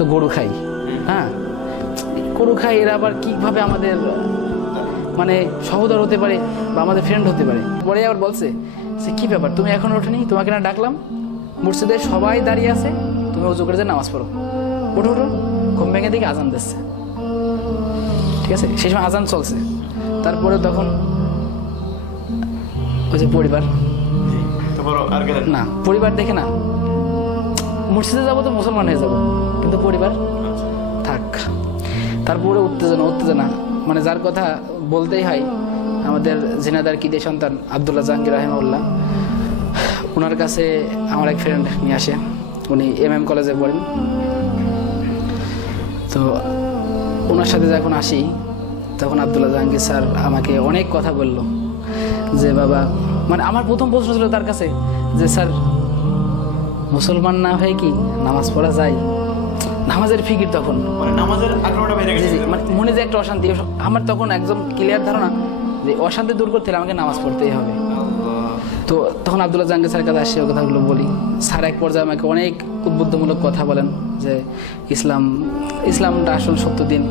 তো গরু খাই, হ্যাঁ গরু খাই, এরা আবার কীভাবে আমাদের মানে সহোদর হতে পারে বা আমাদের ফ্রেন্ড হতে পারে। পরে আবার বলছে সে কী ব্যাপার, তুমি এখন ওঠেনি, তোমাকে না ডাকলাম, মসজিদে সবাই দাঁড়িয়ে আছে, তুমি অজু করে যে নামাজ পড়ো, ওঠো ওঠো। ঘুম ভেঙে দিকে আজান দিচ্ছে, ঠিক আছে, সেই সময় আজান চলছে। তারপরে তখন ওই যে পরিবার না, পরিবার দেখে না, মসজিদে যাবো তো মুসলমান হয়ে যাবো, কিন্তু পরিবার থাক। তারপরে উত্তেজনা মানে যার কথা বলতেই হয়, আমাদের ঝিনাইদহের কৃতি সন্তান আব্দুল্লাহ জাহাঙ্গীর রাহিমাহুল্লাহ, ওনার কাছে আমার এক ফ্রেন্ড নিয়ে আসে, উনি MM কলেজে পড়েন। তো ওনার সাথে যখন আসি তখন আব্দুল্লাহ জাহাঙ্গীর স্যার আমাকে অনেক কথা বলল যে বাবা, মানে আমার প্রথম প্রশ্ন ছিল তার কাছে যে স্যার মুসলমান না হয়ে কি নামাজ পড়া যায়? নামাজের ফিকির তখন মানে নামাজের আগ্রহটা বেড়ে গেছে, মানে মনে যে একটা অশান্তি, আমার তখন একদম ক্লিয়ার ধারণা যে অশান্তি দূর করতে হলে আমাকে নামাজ পড়তেই হবে। তো তখন আব্দুল্লাহ জাহাঙ্গীর স্যারের কাছে আসে, ওই কথাগুলো বলি। স্যার এক পর্যায়ে আমাকে অনেক উদ্বুদ্ধমূলক কথা বলেন যে ইসলামটা আসল সত্য দিন।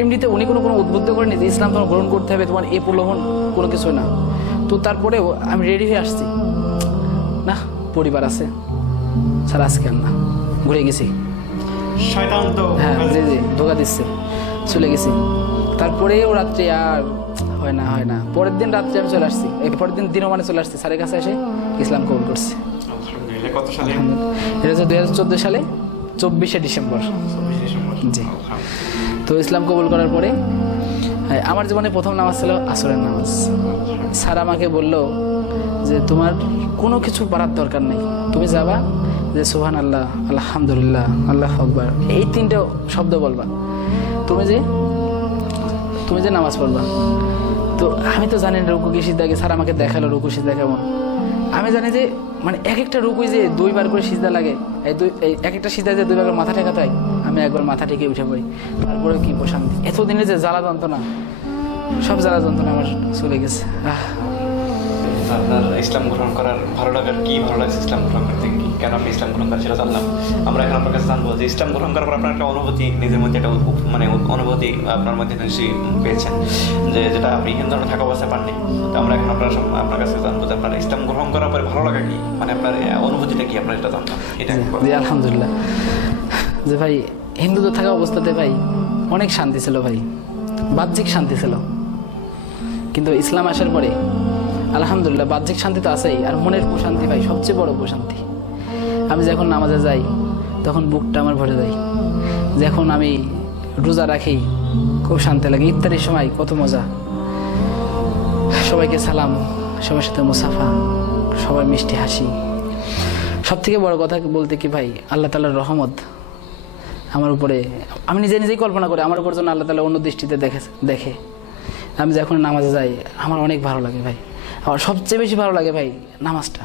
এমনিতে উনি কোনো উদ্বুদ্ধ করেনি যে ইসলাম তোমার গ্রহণ করতে হবে, তোমার এ প্রলোভন কোনো কিছু না। তো তারপরেও আমি রেডি হয়ে আসছি, না পরিবার আছে স্যার, আজকে আর না, ঘুরে গেছি, শয়তান তো হ্যাঁ জি ধোকা দিচ্ছে, চলে গেছি। তারপরেও রাত্রে আর হয় না, পরের দিন রাত্রে আমি চলে আসছি, পরের দিন দিনও মানে চলে আসছি স্যারের কাছে এসে ইসলাম কবুল করছি। কত সালে? এটা হচ্ছে 2014 সালে 24শে ডিসেম্বর। জি। তো ইসলাম কবুল করার পরে আমার জীবনে প্রথম নামাজ ছিল আসরের নামাজ। স্যার আমাকে বলল যে তোমার কোনো কিছু পড়ার দরকার নেই, তুমি যাবা যে সুবহান আল্লাহ, আলহামদুলিল্লাহ, আল্লাহ আকবার, এই 3টে শব্দ বলবা, তুমি যে নামাজ পড়বা। তো আমি তো জানি রুকু কি সিজদাকে, স্যার আমাকে দেখালো রুকু সিজদা কেমন। আমি জানি যে মানে এক একটা রুকুই যে 2বার করে সিজদা লাগে, এক একটা সিজদায় যে 2বার করে মাথা ঠেকাতে হয়, আমি একবার মাথা ঠেকে উঠে পড়ি। তারপরে কি প্রশান্তি, এতদিনে যে জ্বালা যন্ত্রণা, সব জ্বালা যন্ত্রণা আমার চলে গেছে। আপনার ইসলাম গ্রহণ করার ভালো লাগার কি ভালো লাগছে ইসলাম গ্রহণ করতে, কি কেন আপনি ইসলাম গ্রহণ করেন সেটা জানলাম। আমরা এখন আপনার কাছে জানবো যে ইসলাম গ্রহণ করার পর আপনার একটা অনুভূতি, নিজের মধ্যে একটা মানে অনুভূতি আপনার মধ্যে নিশ্চয়ই পেয়েছেন, যেটা আপনি হিন্দু থাকা অবস্থায় পাননি। তো আমরা এখন আপনার কাছে জানবো যে আপনার ইসলাম গ্রহণ করার পরে ভালো লাগা কি, মানে আপনার অনুভূতিটা কি, আপনার এটা জানতাম এটা। জি আলহামদুলিল্লাহ। যে ভাই হিন্দুদের থাকা অবস্থাতে ভাই অনেক শান্তি ছিল ভাই, বাহ্যিক শান্তি ছিল, কিন্তু ইসলাম আসার পরে আলহামদুলিল্লাহ বাহ্যিক শান্তি তো আছেই, আর মনের প্রশান্তি ভাই সবচেয়ে বড় প্রশান্তি। আমি যখন নামাজে যাই তখন বুকটা আমার ভরে যায়, যখন আমি রোজা রাখি খুব শান্তি লাগে, ইফতারির সময় কত মজা, সবাইকে সালাম, সবার সাথে মুসাফা, সবাই মিষ্টি হাসি। সব থেকে বড় কথা বলতে কি ভাই, আল্লাহ তাআলার রহমত আমার উপরে, আমি নিজেই কল্পনা করি আমার উপর যেন আল্লাহ তাআলা অন্য দৃষ্টিতে দেখে। আমি যখন নামাজে যাই আমার অনেক ভালো লাগে ভাই, আমার সবচেয়ে বেশি ভালো লাগে ভাই নামাজটা,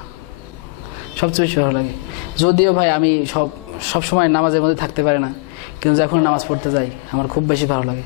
সবচেয়ে বেশি ভালো লাগে। যদিও ভাই আমি সব সময় নামাজের মধ্যে থাকতে পারি না, কিন্তু যখন নামাজ পড়তে যাই আমার খুব বেশি ভালো লাগে।